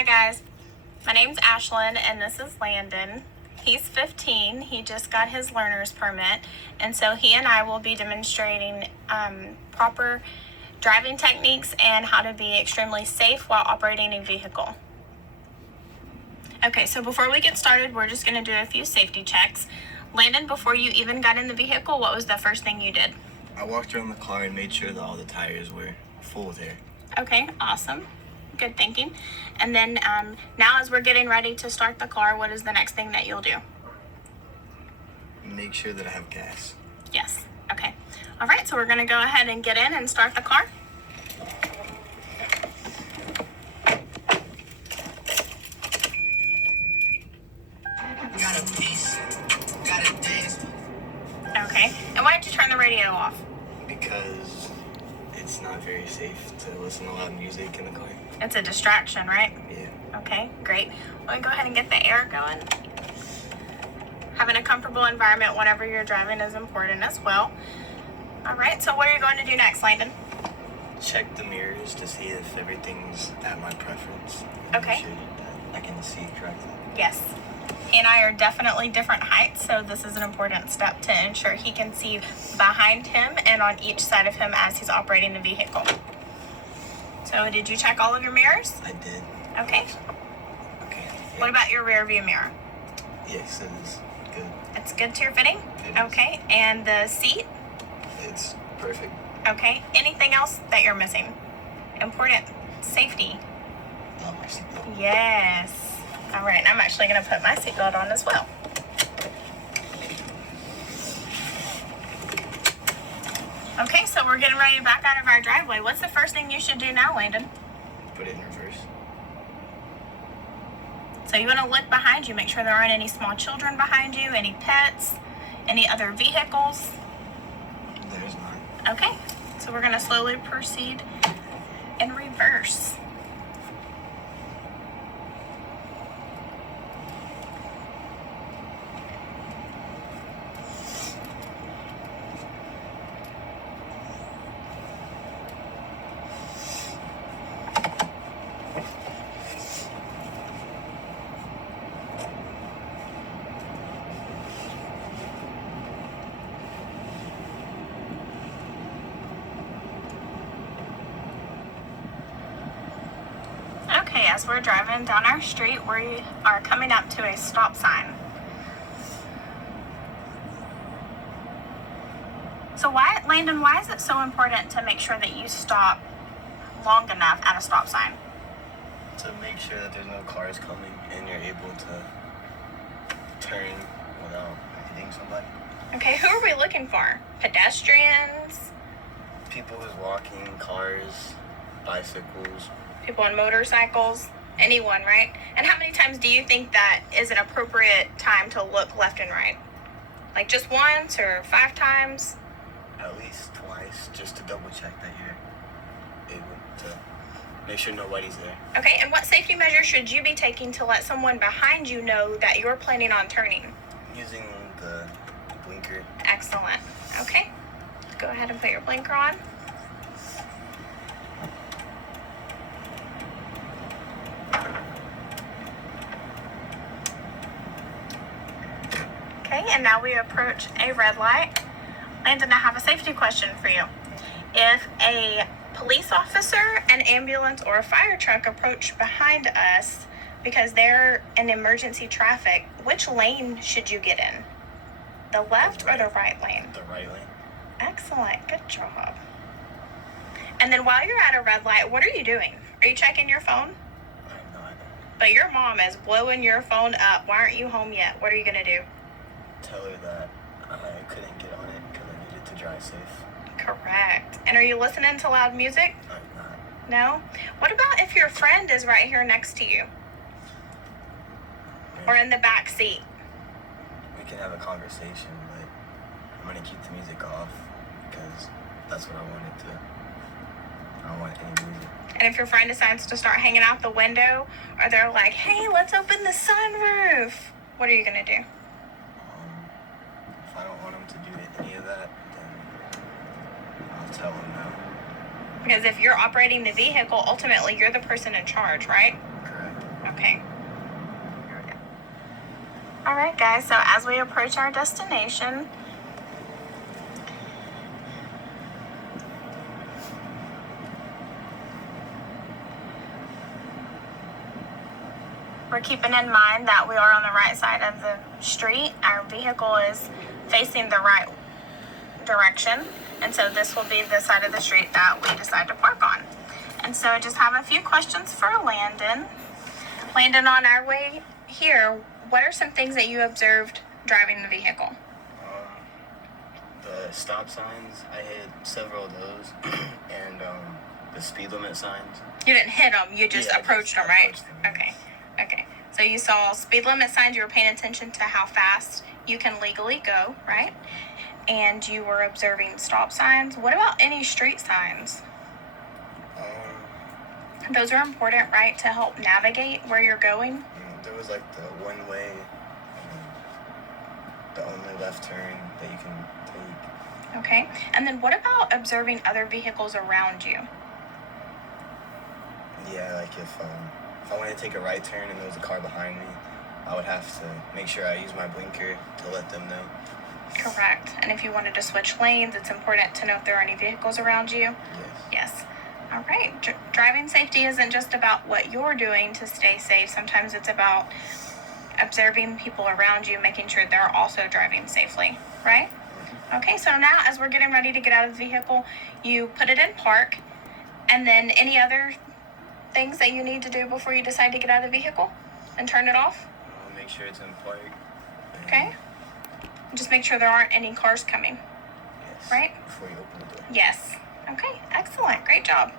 Hi guys, my name's Ashlyn and this is Landon. He's 15, he just got his learner's permit, and so he and I will be demonstrating proper driving techniques and how to be extremely safe while operating a vehicle. Okay, so before we get started, we're just going to do a few safety checks. Landon, before you even got in the vehicle, what was the first thing you did? I walked around the car and made sure that all the tires were full of air. Okay, awesome. Good thinking. And then now as we're getting ready to start the car, what is the next thing that you'll do? Make sure that I have gas. Yes. Okay. All right, so we're going to go ahead and get in and start the car. Okay. And why did you turn the radio off? Because it's not very safe to listen to loud music in the car. It's a distraction, right? Yeah. Okay, great. Let me go ahead and get the air going. Having a comfortable environment whenever you're driving is important as well. All right, so what are you going to do next, Landon? Check the mirrors to see if everything's at my preference. Okay. Make sure that I can see correctly. Yes. He and I are definitely different heights, so this is an important step to ensure he can see behind him and on each side of him as he's operating the vehicle. So did you check all of your mirrors? I did. Okay. Okay. Yeah. What about your rear view mirror? Yes, it is good. It's good to your fitting? It is. Okay. And the seat? It's perfect. Okay. Anything else that you're missing? Important safety. Oh, my seatbelt. Yes. All right. I'm actually going to put my seatbelt on as well. Okay, so we're getting ready to back out of our driveway. What's the first thing you should do now, Landon? Put it in reverse. So you want to look behind you, make sure there aren't any small children behind you, any pets, any other vehicles. There's none. Okay, so we're going to slowly proceed in reverse. Okay, as we're driving down our street, we are coming up to a stop sign. So Landon, why is it so important to make sure that you stop long enough at a stop sign? To make sure that there's no cars coming and you're able to turn without hitting somebody. Okay, who are we looking for? Pedestrians? People who's walking, cars, bicycles. People on motorcycles? Anyone, right? And how many times do you think that is an appropriate time to look left and right? Like just once or 5 times? At least twice, just to double check that you're able to make sure nobody's there. Okay, and what safety measures should you be taking to let someone behind you know that you're planning on turning? Using the blinker. Excellent. Okay, go ahead and put your blinker on. Okay, and now we approach a red light. Landon, I have a safety question for you. If a police officer, an ambulance, or a fire truck approach behind us because they're in emergency traffic, which lane should you get in? The left or the right lane? The right lane. Excellent. Good job. And then while you're at a red light, what are you doing? Are you checking your phone? I have no idea. But your mom is blowing your phone up. Why aren't you home yet? What are you going to do? Tell her that I couldn't get on it because I needed to drive safe. Correct. And are you listening to loud music? I'm not. No? What about if your friend is right here next to you? Or in the back seat? We can have a conversation, but I'm going to keep the music off because that's what I wanted to. I don't want any music. And if your friend decides to start hanging out the window, or they're like, hey, let's open the sunroof, what are you going to do? If I don't want them to do any of that, then I'll tell them no. Because if you're operating the vehicle, ultimately you're the person in charge, right? Correct. Okay. Here we go. All right, guys. So as we approach our destination, we're keeping in mind that we are on the right side of the street. Our vehicle is facing the right direction, and so this will be the side of the street that we decide to park on. And so I just have a few questions for Landon. Landon, on our way here, what are some things that you observed driving the vehicle? The stop signs, I hit several of those, and the speed limit signs. You didn't hit them, you just approached them, right? Yes. Okay. So you saw speed limit signs, you were paying attention to how fast you can legally go, right? And you were observing stop signs. What about any street signs? Those are important, right, to help navigate where you're going? There was like the one way, the only left turn that you can take. Okay. And then what about observing other vehicles around you? Yeah, like if I wanted to take a right turn and there was a car behind me, I would have to make sure I use my blinker to let them know. Correct. And if you wanted to switch lanes, it's important to know if there are any vehicles around you. Yes. All right. Driving safety isn't just about what you're doing to stay safe. Sometimes it's about observing people around you, making sure they're also driving safely, right? Okay, so now as we're getting ready to get out of the vehicle, you put it in park, and then any other things that you need to do before you decide to get out of the vehicle and turn it off? Make sure it's in park. Okay. Just make sure there aren't any cars coming. Yes. Right? Before you open the door. Yes. Okay, excellent. Great job.